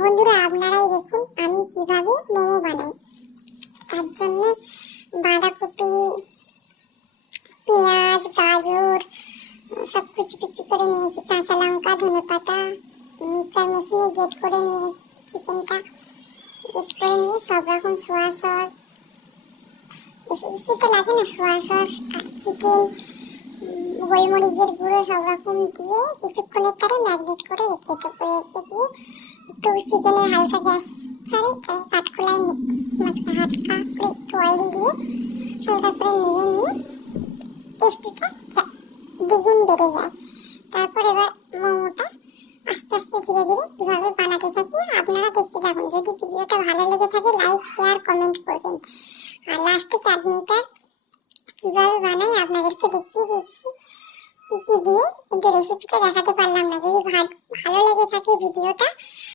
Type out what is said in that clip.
বন্ধুরা, আপনারাই দেখুন আমি কিভাবে মোমো বানাই। তার জন্য বাঁধাকপি, পেঁয়াজ, গাজর সব কুচি কুচি করে নিয়েছি, কাঁচা লঙ্কা, ধনেপাতা মিক্সচার মেশিনে গ্রেট করে নিয়ে চিকেনটা গ্রেট করে নিয়ে সব রকম সোয়া সস, বেশি বেশি তো লাগে না, সোয়া সস আর চিকেন, গোলমরিচের গুঁড়ো সব রকম দিয়ে কিছুক্ষণের তারে ম্যারিনেট করে রেখে দেবো। রেখে দিয়ে একটু চিকেনের হালকা গ্যাস ছাড়ে কাঠখোলায় হালকা করে একটু অয়েল দিয়ে হালকা করে নেড়ে নিয়ে টেস্টিটা দ্বিগুণ বেড়ে যায়। তারপর এবার মোমোটা আস্তে আস্তে ধীরে ধীরে কীভাবে বানাতে